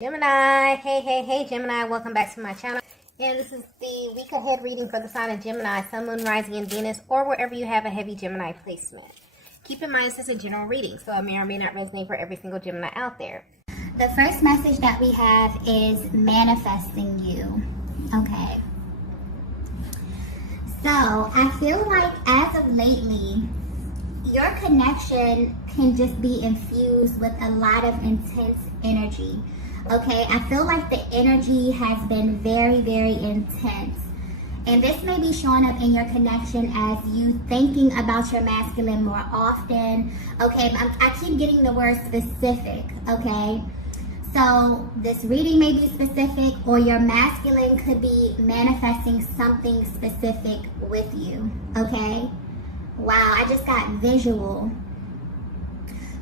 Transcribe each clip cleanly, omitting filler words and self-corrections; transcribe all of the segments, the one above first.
Gemini, hey Gemini, welcome back to my channel. And this is the week ahead reading for the sign of Gemini, Sun, Moon, Rising, and Venus, or wherever you have a heavy Gemini placement. Keep in mind this is a general reading, so it may or may not resonate for every single Gemini out there. The first message that we have is manifesting you. Okay. So I feel like as of lately, your connection can just be infused with a lot of intense energy. Okay, I feel like the energy has been very, very intense. And this may be showing up in your connection as you thinking about your masculine more often. Okay, I keep getting the word specific, okay? So this reading may be specific, or your masculine could be manifesting something specific with you, okay? Wow, I just got visual.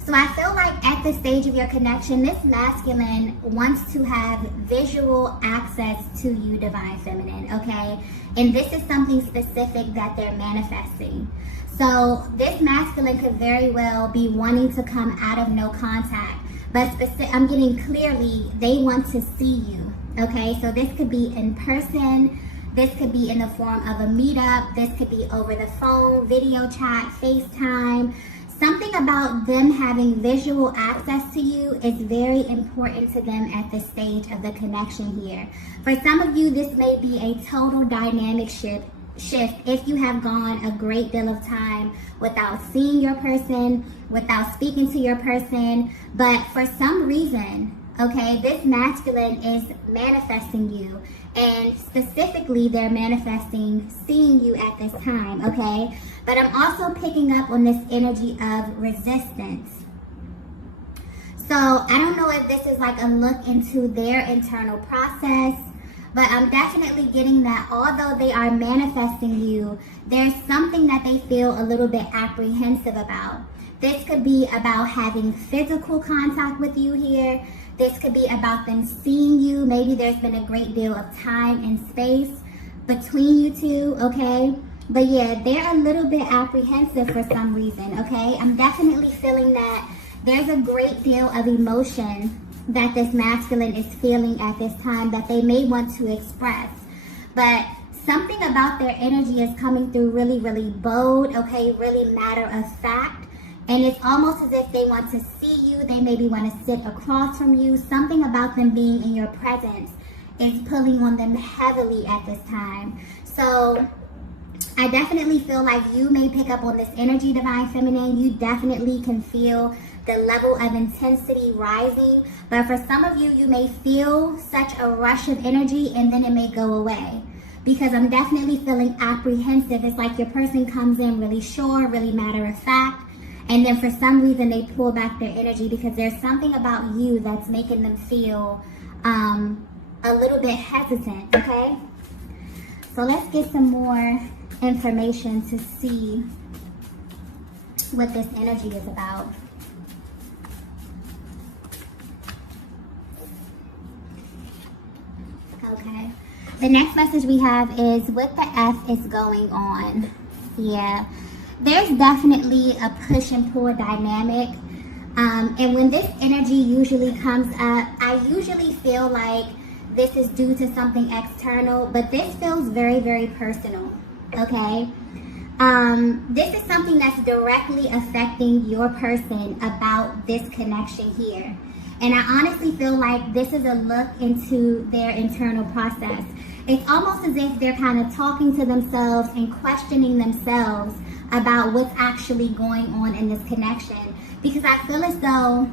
So I feel like at this stage of your connection, this masculine wants to have visual access to you, divine feminine, okay? And this is something specific that they're manifesting. So this masculine could very well be wanting to come out of no contact, but I'm getting clearly they want to see you, okay? So this could be in person, this could be in the form of a meetup, this could be over the phone, video chat, FaceTime. Something about them having visual access to you is very important to them at this stage of the connection here. For some of you, this may be a total dynamic shift if you have gone a great deal of time without seeing your person, without speaking to your person. But for some reason, okay, this masculine is manifesting you. And specifically, they're manifesting seeing you at this time, okay? But I'm also picking up on this energy of resistance. So I don't know if this is like a look into their internal process, but I'm definitely getting that although they are manifesting you, there's something that they feel a little bit apprehensive about. This could be about having physical contact with you here. This could be about them seeing you. Maybe there's been a great deal of time and space between you two, okay? But yeah, they're a little bit apprehensive for some reason, okay? I'm definitely feeling that there's a great deal of emotion that this masculine is feeling at this time that they may want to express. But something about their energy is coming through really, really bold, okay? Really matter of fact. And it's almost as if they want to see you. They maybe want to sit across from you. Something about them being in your presence is pulling on them heavily at this time. So I definitely feel like you may pick up on this energy, divine feminine. You definitely can feel the level of intensity rising. But for some of you, you may feel such a rush of energy and then it may go away. Because I'm definitely feeling apprehensive. It's like your person comes in really sure, really matter of fact. And then for some reason they pull back their energy because there's something about you that's making them feel a little bit hesitant, okay? So let's get some more information to see what this energy is about. Okay. The next message we have is what the F is going on. Yeah. There's definitely a push and pull dynamic. And when this energy usually comes up, I usually feel like this is due to something external, but this feels very, very personal, okay? This is something that's directly affecting your person about this connection here. And I honestly feel like this is a look into their internal process. It's almost as if they're kind of talking to themselves and questioning themselves about what's actually going on in this connection, because I feel as though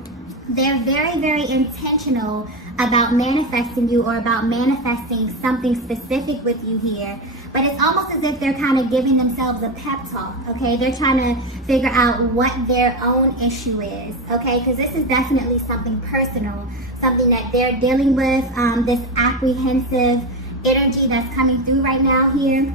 they're very, very intentional about manifesting you or about manifesting something specific with you here. But it's almost as if they're kind of giving themselves a pep talk, okay? They're trying to figure out what their own issue is, okay? Because this is definitely something personal, something that they're dealing with, this apprehensive energy that's coming through right now here.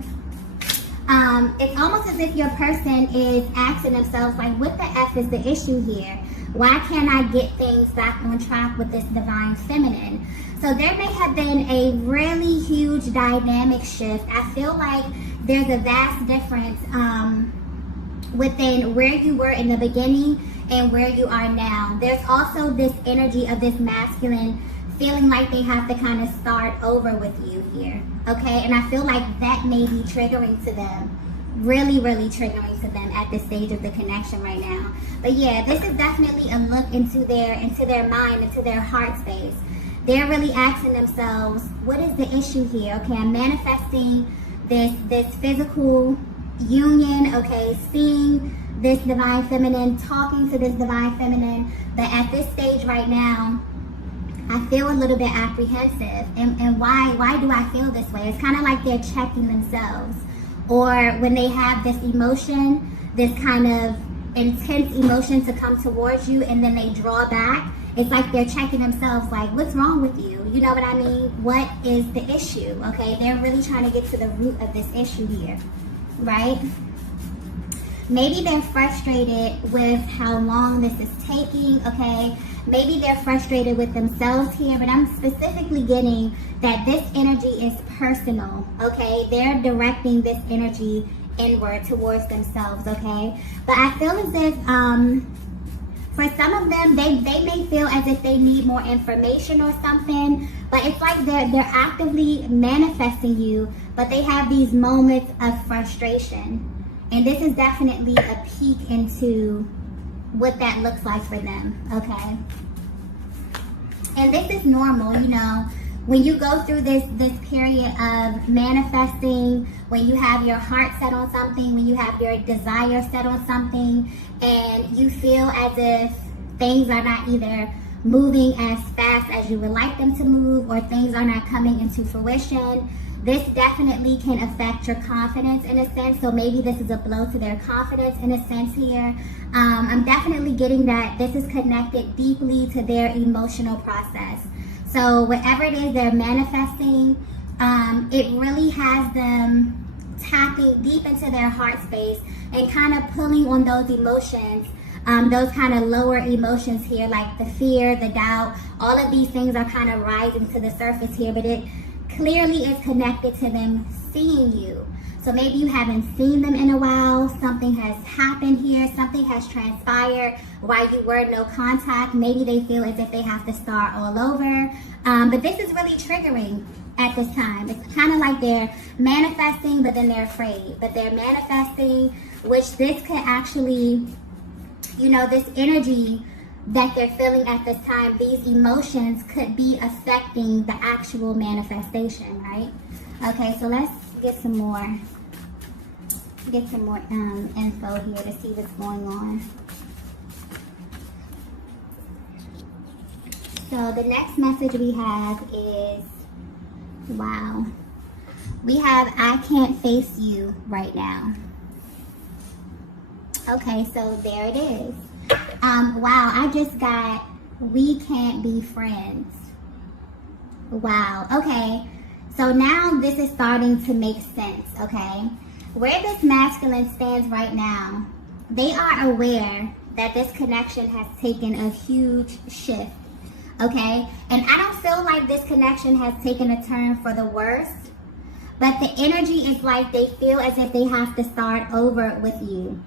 It's almost as if your person is asking themselves, like, what the F is the issue here? Why can't I get things back on track with this divine feminine? So there may have been a really huge dynamic shift. I feel like there's a vast difference within where you were in the beginning and where you are now. There's also this energy of this masculine feeling like they have to kind of start over with you here, okay? And I feel like that may be triggering to them, really, really triggering to them at this stage of the connection right now. But yeah, this is definitely a look into their mind, into their heart space. They're really asking themselves, what is the issue here? Okay, I'm manifesting this physical union, okay, seeing this divine feminine, talking to this divine feminine, but at this stage right now, I feel a little bit apprehensive. And why do I feel this way? It's kind of like they're checking themselves. Or when they have this emotion, this kind of intense emotion to come towards you, and then they draw back, it's like they're checking themselves, like, what's wrong with you? You know what I mean? What is the issue? Okay, they're really trying to get to the root of this issue here, right? Maybe they're frustrated with how long this is taking, okay? Maybe they're frustrated with themselves here, but I'm specifically getting that this energy is personal, okay? They're directing this energy inward towards themselves, okay? But I feel as if, for some of them, they may feel as if they need more information or something, but it's like they're actively manifesting you, but they have these moments of frustration. And this is definitely a peek into what that looks like for them, okay? And this is normal, you know, when you go through this period of manifesting, when you have your heart set on something, when you have your desire set on something, and you feel as if things are not either moving as fast as you would like them to move, or things are not coming into fruition, this definitely can affect your confidence in a sense. So maybe this is a blow to their confidence in a sense here. I'm definitely getting that this is connected deeply to their emotional process. So whatever it is they're manifesting, it really has them tapping deep into their heart space and kind of pulling on those emotions, those kind of lower emotions here, like the fear, the doubt. All of these things are kind of rising to the surface here, but it clearly is connected to them seeing you. So maybe you haven't seen them in a while, something has happened here, something has transpired while you were no contact. Maybe they feel as if they have to start all over. But this is really triggering at this time. It's kind of like they're manifesting, but then they're afraid. But they're manifesting, which this could actually, you know, this energy that they're feeling at this time, these emotions could be affecting the actual manifestation, right? Okay, so let's get some more info here to see what's going on. So the next message we have is, wow, we have, I can't face you right now. Okay, so there it is. Wow, I just got, we can't be friends. Wow, okay. So now this is starting to make sense, okay? Where this masculine stands right now, they are aware that this connection has taken a huge shift, okay? And I don't feel like this connection has taken a turn for the worst, but the energy is like they feel as if they have to start over with you.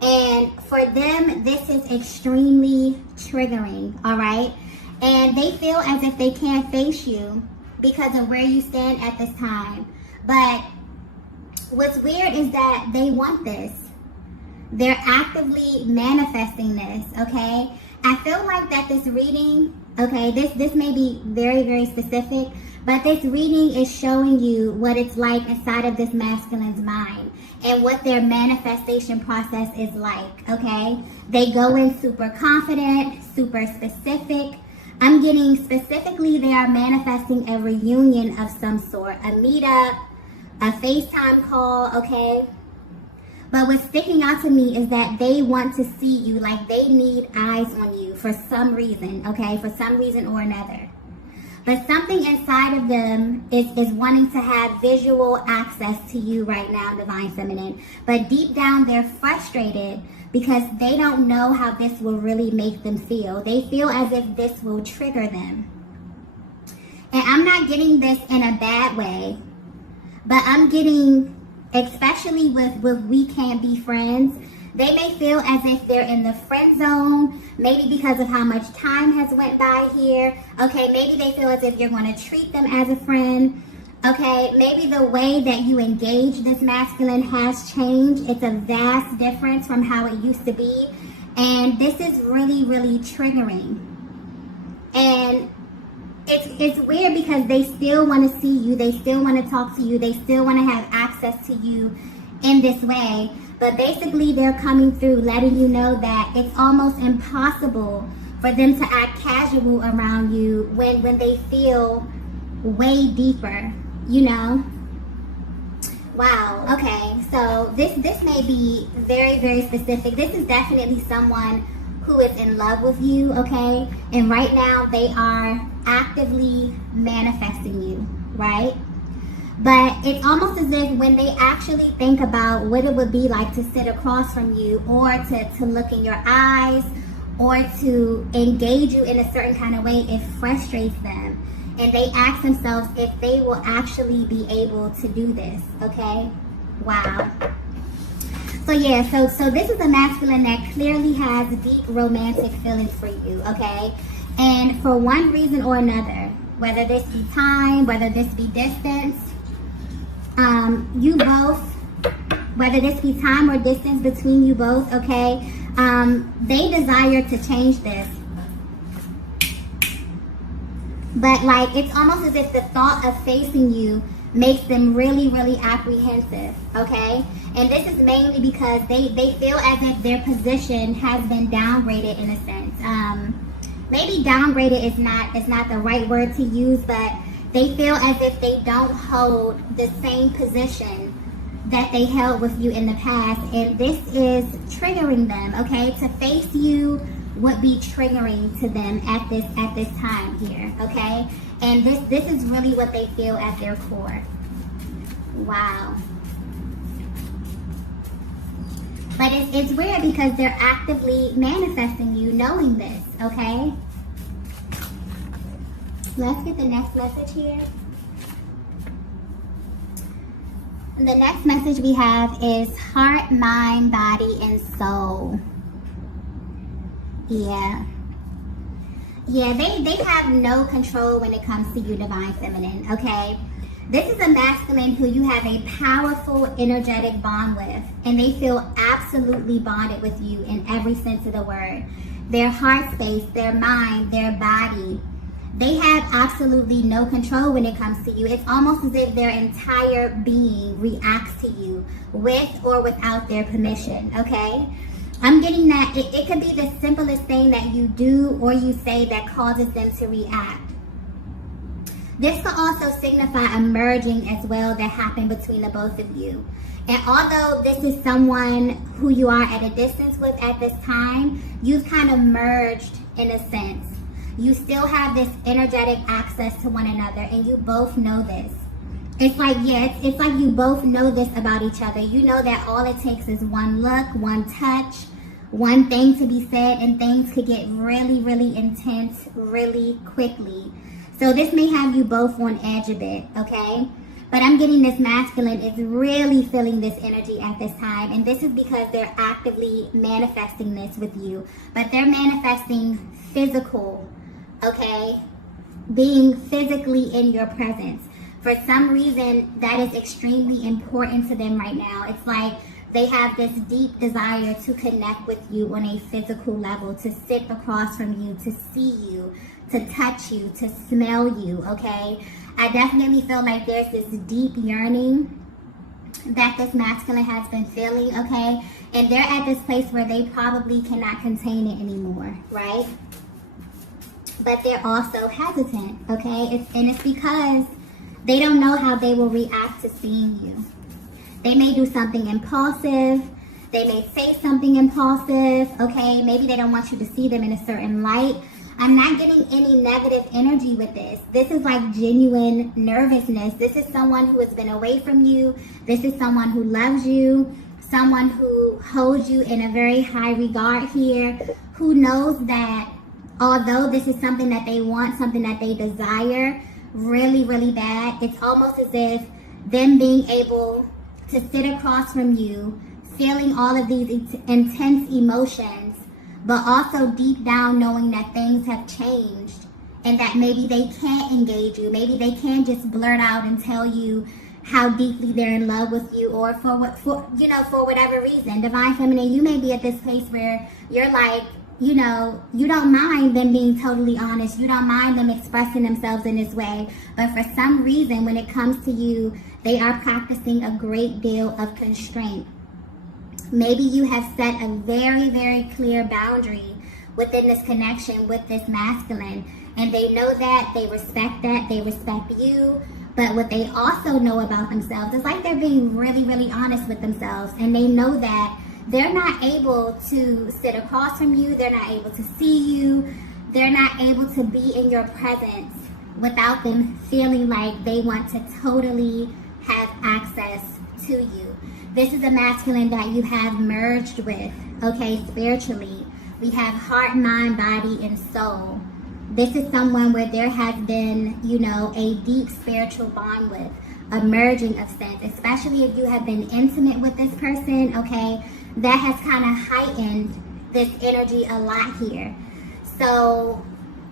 And for them, this is extremely triggering, all right? And they feel as if they can't face you because of where you stand at this time. But what's weird is that they want this. They're actively manifesting this, okay? I feel like that this reading, okay, this may be very, very specific, but this reading is showing you what it's like inside of this masculine's mind and what their manifestation process is like, okay? They go in super confident, super specific. I'm getting specifically they are manifesting a reunion of some sort, a meetup, a FaceTime call, okay? But what's sticking out to me is that they want to see you, like they need eyes on you for some reason, okay? For some reason or another. But something inside of them is wanting to have visual access to you right now, Divine Feminine. But deep down, they're frustrated because they don't know how this will really make them feel. They feel as if this will trigger them. And I'm not getting this in a bad way, but I'm getting, especially with we can't be friends, They may feel as if they're in the friend zone, maybe because of how much time has went by here. Okay, maybe they feel as if you're going to treat them as a friend. Okay, maybe the way that you engage this masculine has changed. It's a vast difference from how it used to be. And this is really, really triggering. And it's weird because they still want to see you. They still want to talk to you. They still want to have access to you in this way. But basically, they're coming through, letting you know that it's almost impossible for them to act casual around you when they feel way deeper, you know? Wow, okay, so this may be very, very specific. This is definitely someone who is in love with you, okay? And right now, they are actively manifesting you, right? But it's almost as if when they actually think about what it would be like to sit across from you, or to look in your eyes, or to engage you in a certain kind of way, it frustrates them. And they ask themselves if they will actually be able to do this, okay? Wow. So yeah, so this is a masculine that clearly has deep romantic feelings for you, okay? And for one reason or another, whether this be time, whether this be distance, you both, whether this be time or distance between you both, okay, they desire to change this. But like, it's almost as if the thought of facing you makes them really, really apprehensive, okay? And this is mainly because they feel as if their position has been downgraded in a sense. Maybe downgraded is not the right word to use, but they feel as if they don't hold the same position that they held with you in the past. And this is triggering them, okay? To face you would be triggering to them at this time here, okay? And this is really what they feel at their core. Wow. But it's weird because they're actively manifesting you knowing this, okay? Let's get the next message here. The next message we have is heart, mind, body, and soul. Yeah, they have no control when it comes to you, divine feminine, okay? This is a masculine who you have a powerful, energetic bond with, and they feel absolutely bonded with you in every sense of the word. Their heart space, their mind, their body, they have absolutely no control when it comes to you. It's almost as if their entire being reacts to you with or without their permission, okay? I'm getting that it could be the simplest thing that you do or you say that causes them to react. This could also signify a merging as well that happened between the both of you. And although this is someone who you are at a distance with at this time, you've kind of merged in a sense. You still have this energetic access to one another, and you both know this. It's like, yeah, it's like you both know this about each other. You know that all it takes is one look, one touch, one thing to be said, and things could get really, really intense really quickly. So this may have you both on edge a bit, okay? But I'm getting this masculine is really feeling this energy at this time. And this is because they're actively manifesting this with you. But they're manifesting physical, okay? Being physically in your presence. For some reason, that is extremely important to them right now. It's like they have this deep desire to connect with you on a physical level, to sit across from you, to see you, to touch you, to smell you, okay? I definitely feel like there's this deep yearning that this masculine has been feeling, okay? And they're at this place where they probably cannot contain it anymore, right? But they're also hesitant, okay? It's because they don't know how they will react to seeing you. They may do something impulsive. They may say something impulsive, okay? Maybe they don't want you to see them in a certain light. I'm not getting any negative energy with this. This is like genuine nervousness. This is someone who has been away from you. This is someone who loves you, someone who holds you in a very high regard here, who knows that although this is something that they want, something that they desire really, really bad, it's almost as if them being able to sit across from you, feeling all of these intense emotions, but also deep down knowing that things have changed and that maybe they can't engage you. Maybe they can't just blurt out and tell you how deeply they're in love with you, or for whatever reason. Divine Feminine, you may be at this place where you're like, you don't mind them being totally honest. You don't mind them expressing themselves in this way. But for some reason, when it comes to you, they are practicing a great deal of constraint. Maybe you have set a very, very clear boundary within this connection with this masculine. And they know that, they respect you. But what they also know about themselves is like they're being really, really honest with themselves. And they know that they're not able to sit across from you. They're not able to see you. They're not able to be in your presence without them feeling like they want to totally have access to you. This is a masculine that you have merged with, okay, spiritually. We have heart, mind, body, and soul. This is someone where there has been, a deep spiritual bond with, a merging of sense, especially if you have been intimate with this person, okay? That has kind of heightened this energy a lot here. So,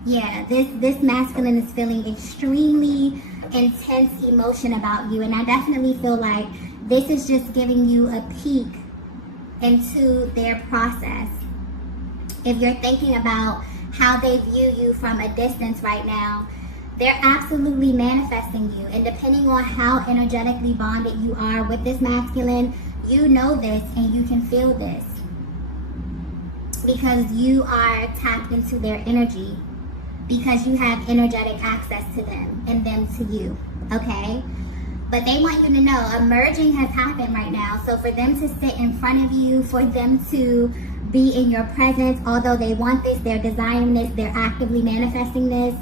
yeah, this masculine is feeling extremely intense emotion about you. And I definitely feel like this is just giving you a peek into their process. If you're thinking about how they view you from a distance right now, they're absolutely manifesting you. And depending on how energetically bonded you are with this masculine, you know this and you can feel this because you are tapped into their energy, because you have energetic access to them and them to you, okay? But they want you to know a merging has happened right now. So for them to sit in front of you, for them to be in your presence, although they want this, they're desiring this, they're actively manifesting this,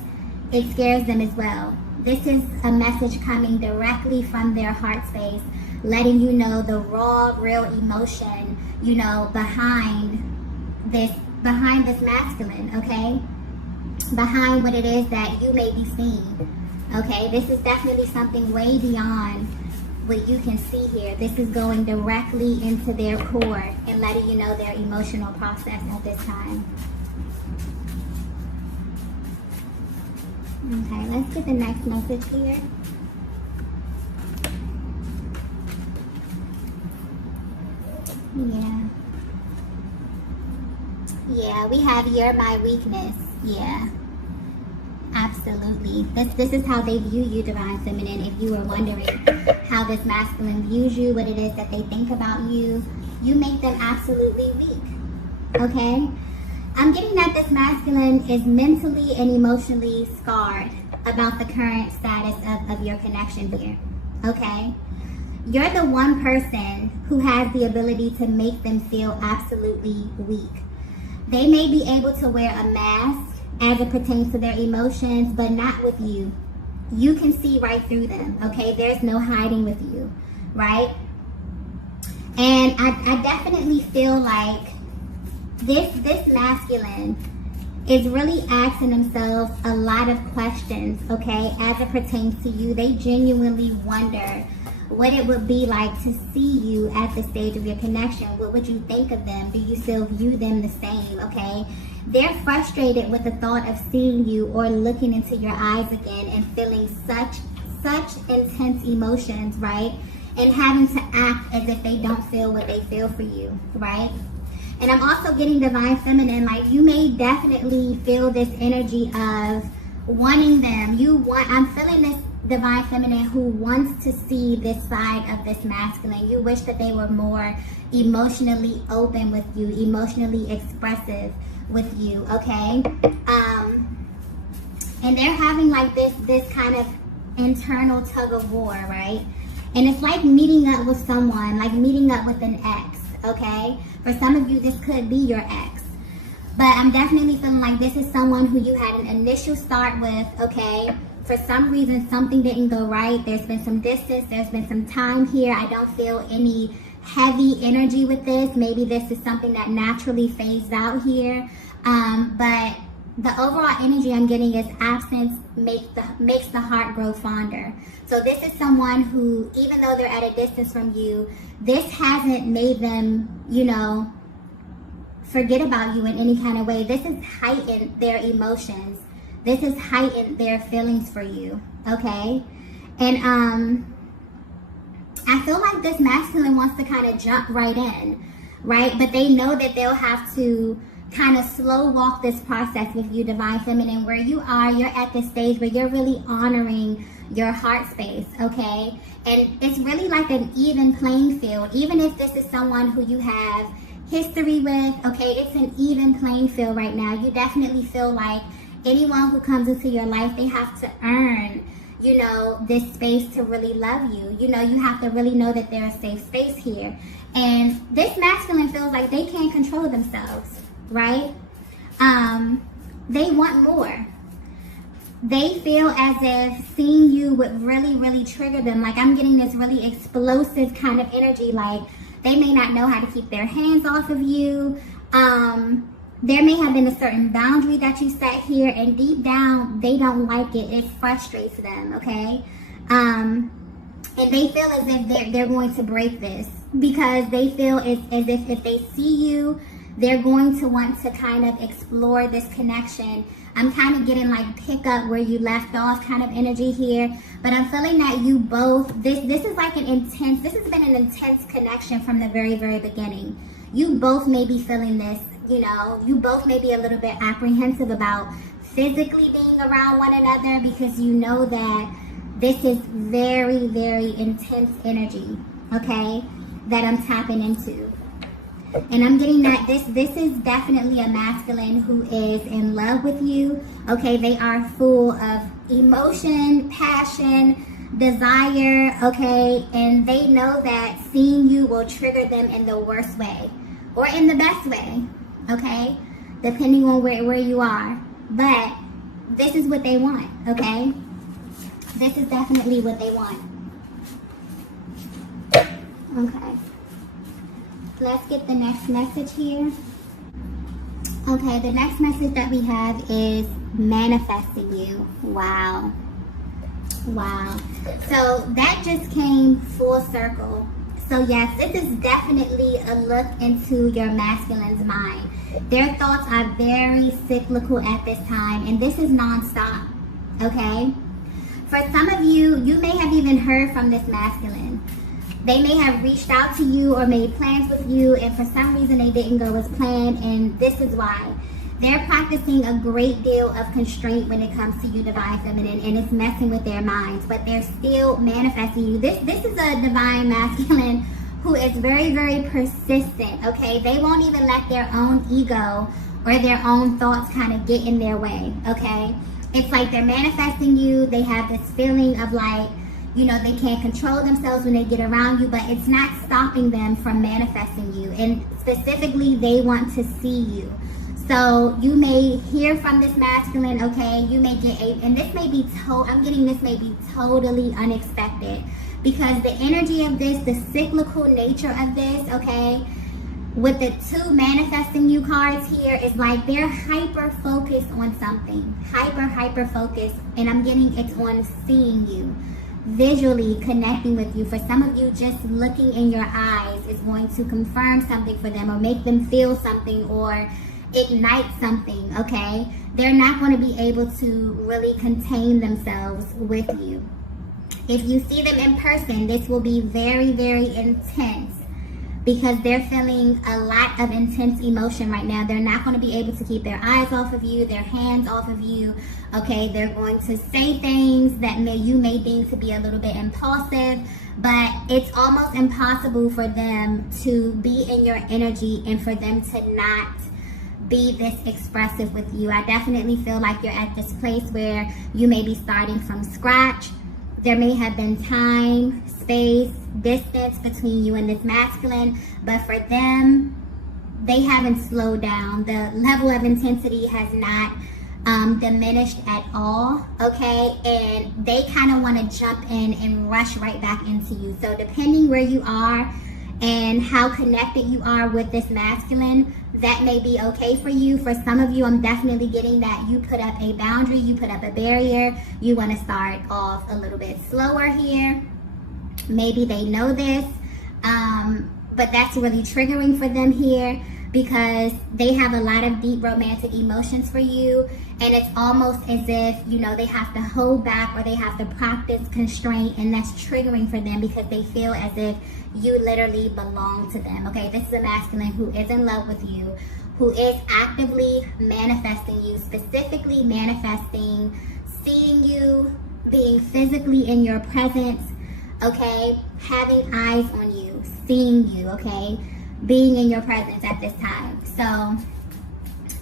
it scares them as well. This is a message coming directly from their heart space, letting you know the raw, real emotion, behind this masculine, okay? Behind what it is that you may be seeing, okay? This is definitely something way beyond what you can see here. This is going directly into their core and letting you know their emotional process at this time. Okay, let's get the next message here. Yeah, we have "You're my weakness." Yeah, absolutely. This is how they view you, Divine Feminine. If you were wondering how this masculine views you, what it is that they think about you, you make them absolutely weak, okay? I'm getting that this masculine is mentally and emotionally scarred about the current status of your connection here, okay? You're the one person who has the ability to make them feel absolutely weak. They may be able to wear a mask as it pertains to their emotions, but not with you. You can see right through them, okay? There's no hiding with you, right? And I definitely feel like this masculine is really asking themselves a lot of questions, okay, as it pertains to you. They genuinely wonder what it would be like to see you at the stage of your connection. What would you think of them? Do you still view them the same, okay? They're frustrated with the thought of seeing you or looking into your eyes again and feeling such intense emotions, right? And having to act as if they don't feel what they feel for you, right? And I'm also getting Divine Feminine, like you may definitely feel this energy of wanting them. I'm feeling this Divine Feminine who wants to see this side of this masculine. You wish that they were more emotionally open with you, emotionally expressive with you, okay? And they're having like this kind of internal tug of war, right? And it's like meeting up with someone, like meeting up with an ex, okay? For some of you, this could be your ex. But I'm definitely feeling like this is someone who you had an initial start with, okay? For some reason, something didn't go right. There's been some distance. There's been some time here. I don't feel any heavy energy with this. Maybe this is something that naturally phased out here. But the overall energy I'm getting is absence makes the heart grow fonder. So this is someone who, even though they're at a distance from you, this hasn't made them, you know, forget about you in any kind of way. This has heightened their emotions. This has heightened their feelings for you, okay? And I feel like this masculine wants to kind of jump right in, right? But they know that they'll have to kind of slow walk this process with you, Divine Feminine. Where you are, you're at this stage where you're really honoring your heart space, okay? And it's really like an even playing field. Even if this is someone who you have history with, okay, it's an even playing field right now. You definitely feel like anyone who comes into your life, they have to earn, you know, this space to really love you. You know, you have to really know that there's a safe space here. And this masculine feels like they can't control themselves, right? They want more. They feel as if seeing you would really, really trigger them. Like, I'm getting this really explosive kind of energy. Like, they may not know how to keep their hands off of you. There may have been a certain boundary that you set here, and deep down, they don't like it. It frustrates them, okay? And they feel as if they're going to break this, because they feel as if they see you, they're going to want to kind of explore this connection. I'm kind of getting like pick up where you left off kind of energy here, but I'm feeling that you both, this is like this has been an intense connection from the very, very beginning. You both may be feeling this, you know, you both may be a little bit apprehensive about physically being around one another, because you know that this is very, very intense energy, okay, that I'm tapping into. And I'm getting that this is definitely a masculine who is in love with you, okay? They are full of emotion, passion, desire, okay? And they know that seeing you will trigger them in the worst way or in the best way, okay? Depending on where you are. But this is what they want, okay? This is definitely what they want. Okay. Let's get the next message here. Okay, the next message that we have is manifesting you. Wow. Wow. So that just came full circle. So yes, this is definitely a look into your masculine's mind. Their thoughts are very cyclical at this time, and this is nonstop, okay? For some of you, you may have even heard from this masculine. They may have reached out to you or made plans with you, and for some reason they didn't go as planned, and this is why. They're practicing a great deal of constraint when it comes to you, Divine Feminine, and it's messing with their minds, but they're still manifesting you. This is a Divine Masculine who is very, very persistent, okay? They won't even let their own ego or their own thoughts kind of get in their way, okay? It's like they're manifesting you. They have this feeling of like, you know, they can't control themselves when they get around you, but it's not stopping them from manifesting you. And specifically, they want to see you. So you may hear from this masculine, okay? You may get and this may be I'm getting this may be totally unexpected, because the energy of this, the cyclical nature of this, okay, with the two manifesting you cards here, is like they're hyper focused on something, hyper focused, and I'm getting it's on seeing you, visually connecting with you. For some of you, just looking in your eyes is going to confirm something for them, or make them feel something, or ignite something, okay? They're not going to be able to really contain themselves with you. If you see them in person, this will be very, very intense, because they're feeling a lot of intense emotion right now. They're not going to be able to keep their eyes off of you, their hands off of you, okay? They're going to say things that you may deem to be a little bit impulsive, but it's almost impossible for them to be in your energy and for them to not be this expressive with you. I definitely feel like you're at this place where you may be starting from scratch. There may have been time, space, distance between you and this masculine, but for them, they haven't slowed down. The level of intensity has not diminished at all, okay? And they kind of want to jump in and rush right back into you. So depending where you are and how connected you are with this masculine, that may be okay for you. For some of you, I'm definitely getting that you put up a boundary, you put up a barrier, you want to start off a little bit slower here. Maybe they know this, but that's really triggering for them here, because they have a lot of deep romantic emotions for you, and it's almost as if, you know, they have to hold back or they have to practice constraint, and that's triggering for them because they feel as if you literally belong to them. Okay, this is a masculine who is in love with you, who is actively manifesting you, specifically manifesting seeing you, being physically in your presence, okay, having eyes on you, seeing you, okay, being in your presence at this time. So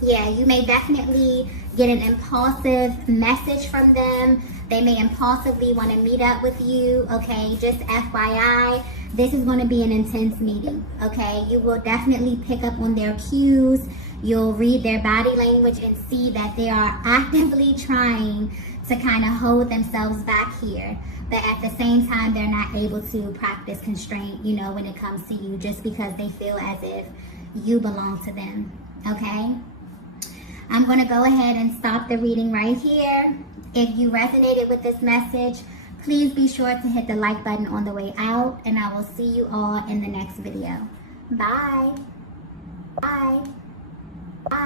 yeah, you may definitely get an impulsive message from them. They may impulsively want to meet up with you, okay? Just FYI, this is going to be an intense meeting, okay? You will definitely pick up on their cues. You'll read their body language and see that they are actively trying to kind of hold themselves back here. But at the same time, they're not able to practice constraint, you know, when it comes to you, just because they feel as if you belong to them, okay? I'm going to go ahead and stop the reading right here. If you resonated with this message, please be sure to hit the like button on the way out, and I will see you all in the next video. Bye. Bye. Bye.